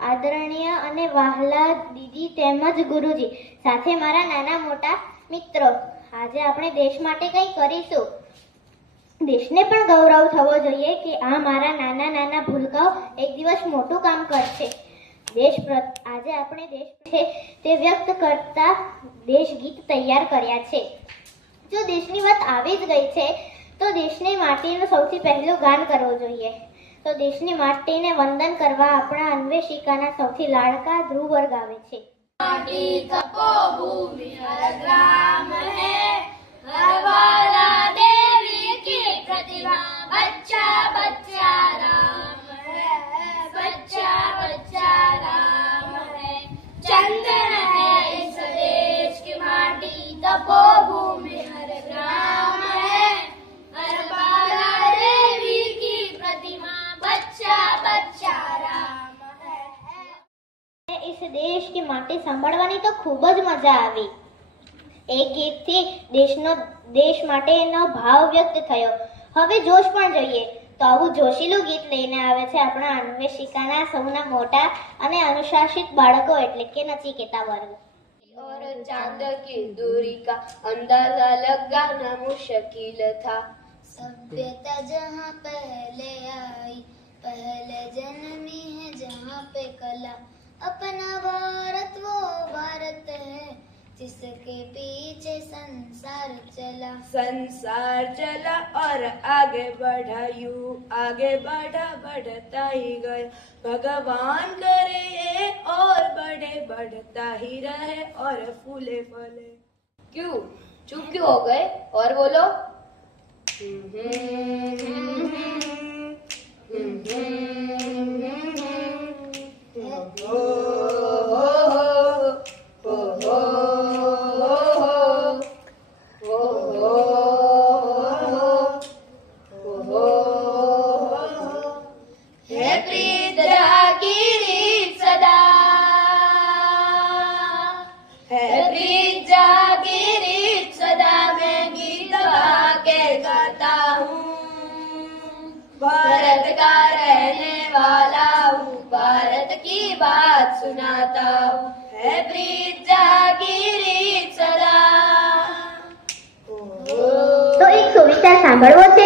આદરણીય અને વાહલા દીદી તેમજ ગુરુજી, સાથે મારા નાના મોટા મિત્રો. આજે આપણે દેશ માટે કંઈ કરીશું? દેશને પણ ગૌરવ થવો જોઈએ કે આ મારા નાના નાના ભૂલકાઓ એક દિવસ મોટું કામ કરશે. દેશ આજે આપણે દેશ છે તે વ્યક્ત કરતા દેશ ગીત તૈયાર કર્યા છે. જો દેશની વાત આવી જ ગઈ છે, તો દેશની માટીનું સૌથી પહેલું ગાન કરવું જોઈએ. તો દેશની માટીને વંદન કરવા આપણા અન્વેષિકાના સૌથી લાડકા ધ્રુવ વર્ગ આવે છે. માટી તપો ભૂમિ હર ગ્રામ હે. હર દેવી કી પ્રતિભા है इस देश की માટી સાંભળવાની તો ખૂબ જ મજા આવી એ ગીતથી દેશનો દેશ માટેનો ભાવ વ્યક્ત થયો હવે જોશ પણ જોઈએ તો આવું જોશીલું ગીત લઈને આવે છે આપણા અન્વેષિકાના સૌના મોટા અને અનુશાસિત બાળકો એટલે કે નચિકેતા વર્ગ और चांद की दूरी का अंदाजा लगाना मुश्किल था सभ्यता जहाँ पहले आई पहले जन्मी है जहाँ पे कला अपना भारत वो भारत है जिसके पीछे संसार चला। संसार चला और आगे बढ़ा यू आगे बढ़ा बढ़ता ही गया भगवान करे ये और बढ़े बढ़ता ही रहे और फूले फले। क्यों? चुप क्यों हो गए? और बोलो। हे बात सुनाता हूँ है प्रीत जागिरी सदा તો એક સુવિચાર સાંભળવો છે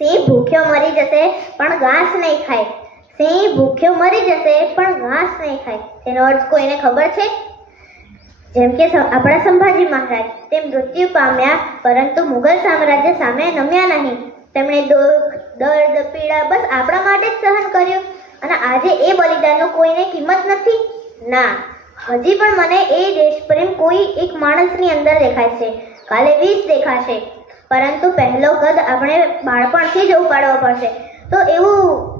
સિંહ ભૂખ્યો મરી જશે પણ ઘાસ નહીં ખાય સિંહ ભૂખ્યો મરી જશે પણ ઘાસ નહીં ખાય તેનો અર્થ કોઈને ખબર છે જેમ કે સ- આપણા સંભાજી મહારાજ તે મૃત્યુ પામ્યા પરંતુ મુઘલ સામ્રાજ્ય સામે નમ્યા નહીં તેમણે દુઃખ દર્દ પીડા બસ આપણા માટે જ સહન કર્યું અને આજે એ બલિદાનનો કોઈને કિંમત નથી? ના. હજી પણ મને એ દેશપ્રેમ કોઈ એક માણસની અંદર દેખાય છે. કાલે વીસ દેખાશે. પરંતુ પહેલો કદ આપણે બાળપણથી જ ઉપાડવો પડશે. તો એવું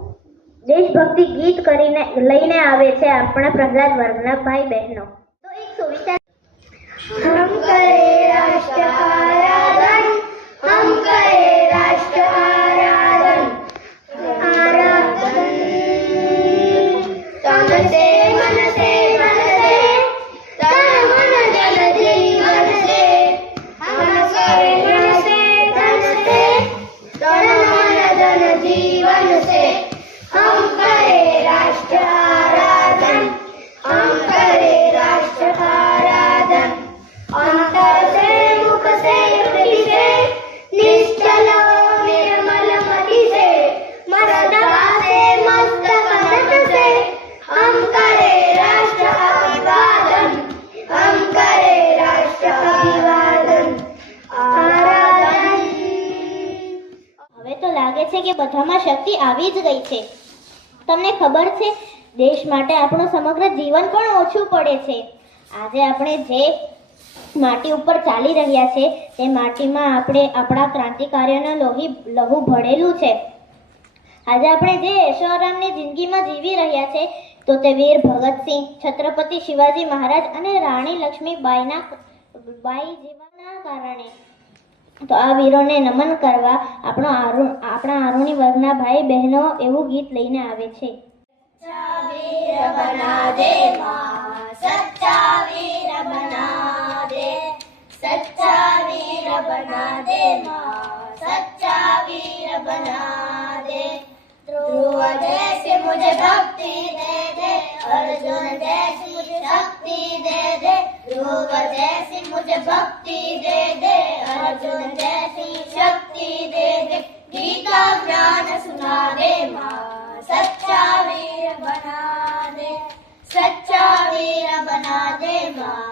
દેશભક્તિ ગીત કરીને, લઈને આવે છે આપણા પ્રહલાદ વર્ગના ભાઈ બહેનો. તો એક સુવિચાર લાગે બધામાં શક્તિ આવી જ ગઈ છે. તમને ખબર છે, દેશ માટે આપણું સમગ્ર જીવન પણ ઓછું પડે છે. આજે આપણે જે માટી ઉપર ચાલી રહ્યા છે, તે માટીમાં આપણે આપણા ક્રાંતિકારીઓના લોહી, લહુ ભળેલું છે. આજે આપણે જે યશોરામની જિંદગીમાં જીવી રહ્યા છે, તો તે વીર ભગતસિંહ, છત્રપતિ શિવાજી મહારાજ અને રાણી લક્ષ્મીબાઈના, બાઈ જીવાના કારણે. તો આ વીરોને નમન કરવા આપણો આરુ, આપણા આરુણી વર્ગના ભાઈ બહેનો એવું ગીત લઈને આવે છે. સચ્ચા દે દે, સચ્ચા દે, ધ્રુવ દે भक्ति दे दे अर्जुन जैसी शक्ति दे दे गीता ज्ञान सुना दे माँ सच्चा वीर बना दे सच्चा वीर बना दे माँ